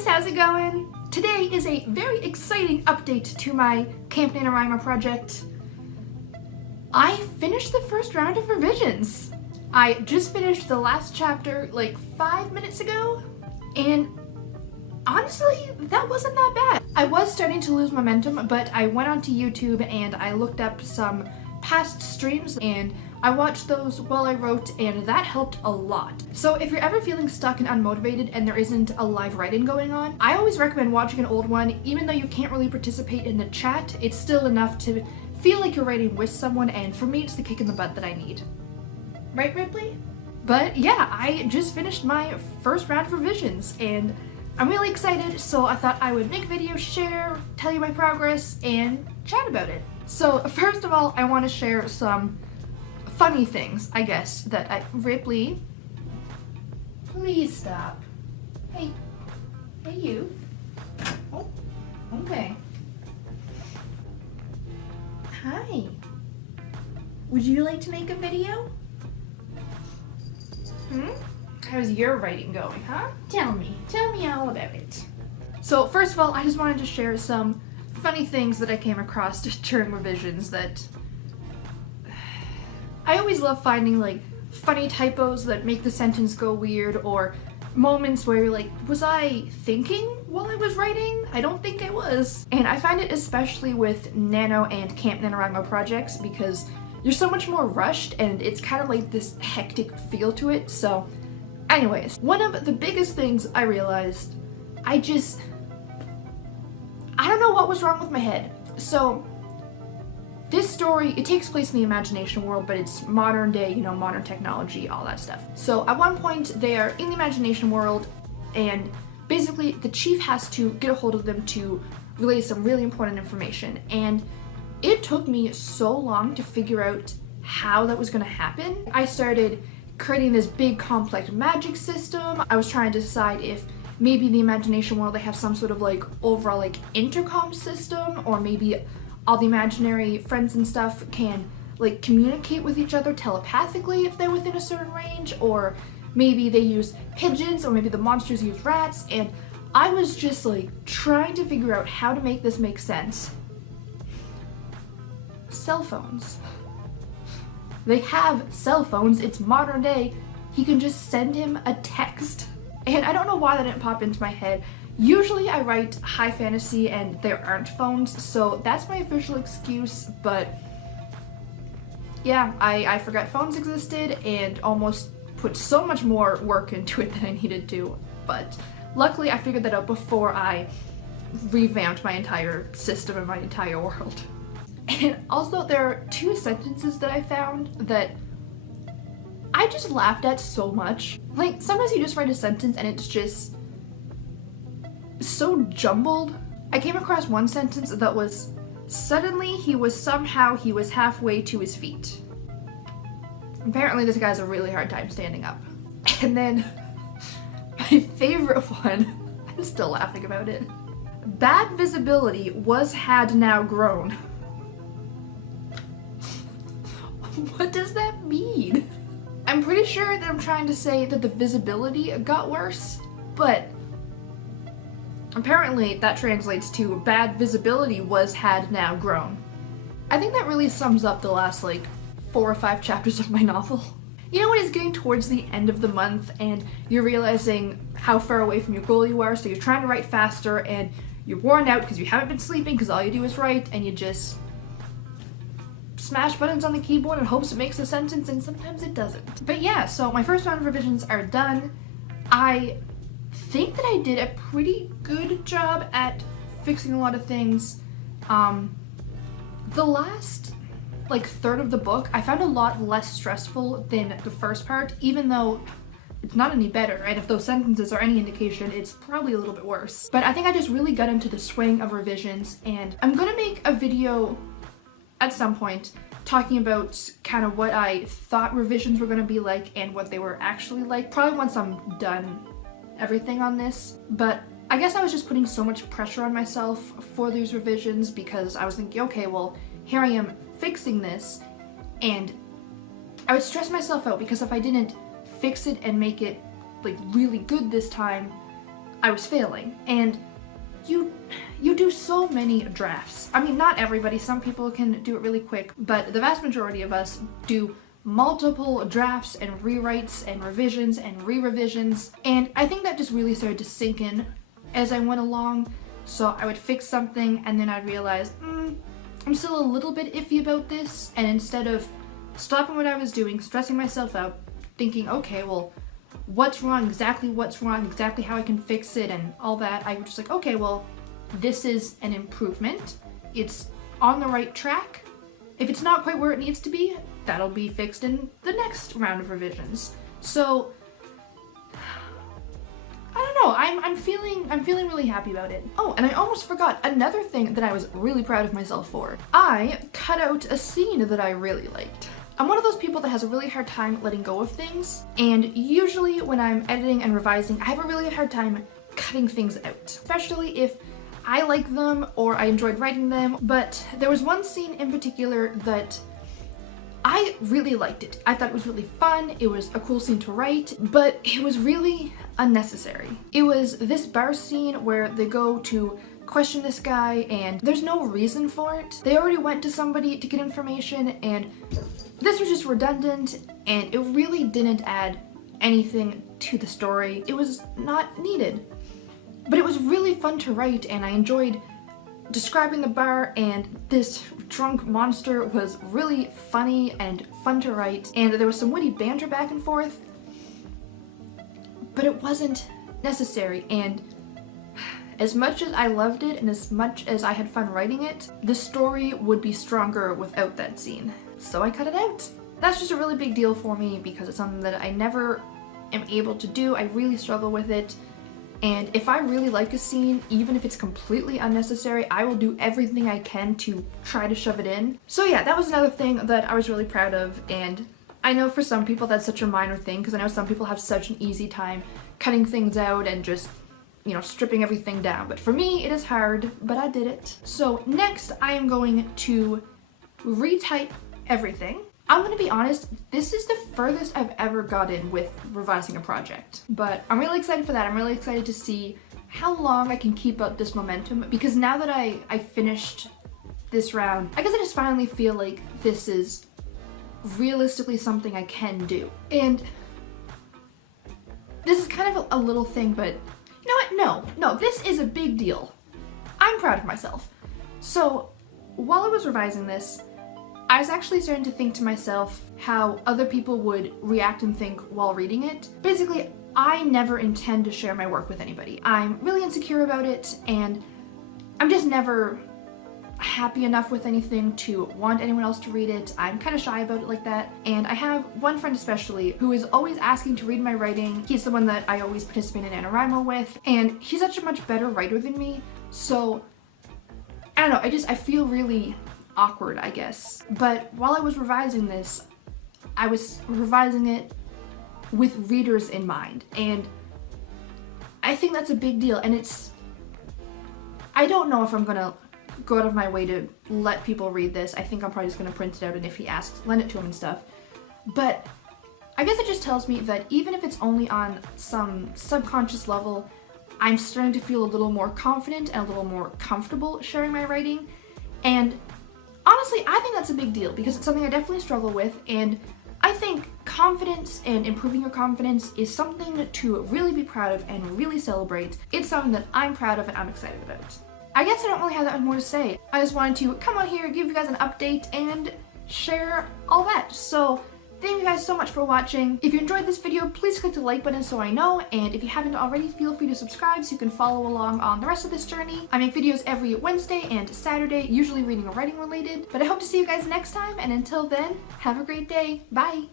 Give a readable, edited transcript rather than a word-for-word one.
guys, how's it going? Today is a very exciting update to my Camp NaNoWriMo project. I finished the first round of revisions. I just finished the last chapter like 5 minutes ago, and honestly, that wasn't that bad. I was starting to lose momentum, but I went onto YouTube and I looked up some past streams and I watched those while I wrote, and that helped a lot. So if you're ever feeling stuck and unmotivated and there isn't a live write-in going on, I always recommend watching an old one. Even though you can't really participate in the chat, it's still enough to feel like you're writing with someone, and for me it's the kick in the butt that I need. Right, Ripley? But yeah, I just finished my first round of revisions and I'm really excited, so I thought I would make a video, share, tell you my progress, and chat about it. So first of all, I want to share some funny things, I guess, that Ripley, please stop. Hey you. Oh, okay. Hi. Would you like to make a video? How's your writing going, huh? Tell me all about it. So first of all, I just wanted to share some funny things that I came across during revisions that I always love finding like funny typos that make the sentence go weird, or moments where you're like, was I thinking while I was writing? I don't think I was. And I find it especially with Nano and Camp NaNoWriMo projects because you're so much more rushed and it's kind of like this hectic feel to it. So anyways, one of the biggest things I realized, I don't know what was wrong with my head. So this story, it takes place in the imagination world, but it's modern day, you know, modern technology, all that stuff. So at one point they are in the imagination world and basically the chief has to get a hold of them to relay some really important information. And it took me so long to figure out how that was gonna happen. I started creating this big complex magic system. I was trying to decide if maybe in the imagination world they have some sort of like overall like intercom system, or maybe all the imaginary friends and stuff can like communicate with each other telepathically if they're within a certain range, or maybe they use pigeons, or maybe the monsters use rats. And I was just like trying to figure out how to make this make sense. Cell phones. They have cell phones, it's modern day. He can just send him a text. And I don't know why that didn't pop into my head. Usually I write high fantasy and there aren't phones, so that's my official excuse, but yeah, I forgot phones existed and almost put so much more work into it than I needed to. But luckily I figured that out before I revamped my entire system and my entire world. And also there are two sentences that I found that I just laughed at so much. Like sometimes you just write a sentence and it's just so jumbled. I came across one sentence that was, suddenly he was halfway to his feet. Apparently this guy has a really hard time standing up. And then my favorite one, I'm still laughing about it. Bad visibility had now grown. What does that mean? I'm pretty sure that I'm trying to say that the visibility got worse, but apparently that translates to bad visibility had now grown. I think that really sums up the last like 4 or 5 chapters of my novel. You know when it's getting towards the end of the month and you're realizing how far away from your goal you are, so you're trying to write faster and you're worn out because you haven't been sleeping because all you do is write, and you just smash buttons on the keyboard and hopes it makes a sentence, and sometimes it doesn't. But yeah, so my first round of revisions are done. I think that I did a pretty good job at fixing a lot of things. The last like third of the book I found a lot less stressful than the first part, even though it's not any better, right? If those sentences are any indication, it's probably a little bit worse. But I think I just really got into the swing of revisions, and I'm gonna make a video at some point talking about kind of what I thought revisions were going to be like and what they were actually like, probably once I'm done everything on this. But I guess I was just putting so much pressure on myself for these revisions because I was thinking, okay, well, here I am fixing this, and I would stress myself out because if I didn't fix it and make it like really good this time, I was failing. And you do so many drafts. I mean, not everybody, some people can do it really quick, but the vast majority of us do multiple drafts and rewrites and revisions and re-revisions, and I think that just really started to sink in as I went along. So I would fix something and then I'd realize, I'm still a little bit iffy about this, and instead of stopping what I was doing, stressing myself out, thinking, okay, well, what's wrong, exactly how I can fix it and all that, I was just like, okay, well, this is an improvement. It's on the right track. If it's not quite where it needs to be, that'll be fixed in the next round of revisions. So I don't know, I'm feeling really happy about it. Oh, and I almost forgot another thing that I was really proud of myself for. I cut out a scene that I really liked. I'm one of those people that has a really hard time letting go of things, and usually when I'm editing and revising, I have a really hard time cutting things out, especially if I like them or I enjoyed writing them. But there was one scene in particular that I really liked it. I thought it was really fun, it was a cool scene to write, but it was really unnecessary. It was this bar scene where they go to question this guy and there's no reason for it. They already went to somebody to get information and this was just redundant, and it really didn't add anything to the story. It was not needed. But it was really fun to write, and I enjoyed describing the bar, and this drunk monster was really funny and fun to write, and there was some witty banter back and forth, but it wasn't necessary. And as much as I loved it and as much as I had fun writing it, the story would be stronger without that scene. So I cut it out. That's just a really big deal for me because it's something that I never am able to do. I really struggle with it. And if I really like a scene, even if it's completely unnecessary, I will do everything I can to try to shove it in. So yeah, that was another thing that I was really proud of, and I know for some people that's such a minor thing because I know some people have such an easy time cutting things out and just, you know, stripping everything down. But for me, it is hard, but I did it. So next, I am going to retype everything. I'm gonna be honest, this is the furthest I've ever gotten with revising a project. But I'm really excited for that. I'm really excited to see how long I can keep up this momentum, because now that I finished this round, I guess I just finally feel like this is realistically something I can do. And this is kind of a little thing, but you know what? No, this is a big deal. I'm proud of myself. So while I was revising this, I was actually starting to think to myself how other people would react and think while reading it. Basically, I never intend to share my work with anybody. I'm really insecure about it, and I'm just never happy enough with anything to want anyone else to read it. I'm kind of shy about it like that. And I have one friend especially who is always asking to read my writing. He's the one that I always participate in NaNoWriMo with, and he's such a much better writer than me. So I don't know, I feel really awkward, I guess. But while I was revising this, I was revising it with readers in mind, and I think that's a big deal. And I don't know if I'm gonna go out of my way to let people read this. I think I'm probably just gonna print it out, and if he asks, lend it to him and stuff. But I guess it just tells me that even if it's only on some subconscious level, I'm starting to feel a little more confident and a little more comfortable sharing my writing. And honestly, I think that's a big deal because it's something I definitely struggle with, and I think confidence and improving your confidence is something to really be proud of and really celebrate. It's something that I'm proud of and I'm excited about. I guess I don't really have that much more to say. I just wanted to come on here, give you guys an update, and share all that. So thank you guys so much for watching. If you enjoyed this video, please click the like button so I know, and if you haven't already, feel free to subscribe so you can follow along on the rest of this journey. I make videos every Wednesday and Saturday, usually reading or writing related, but I hope to see you guys next time, and until then, have a great day. Bye!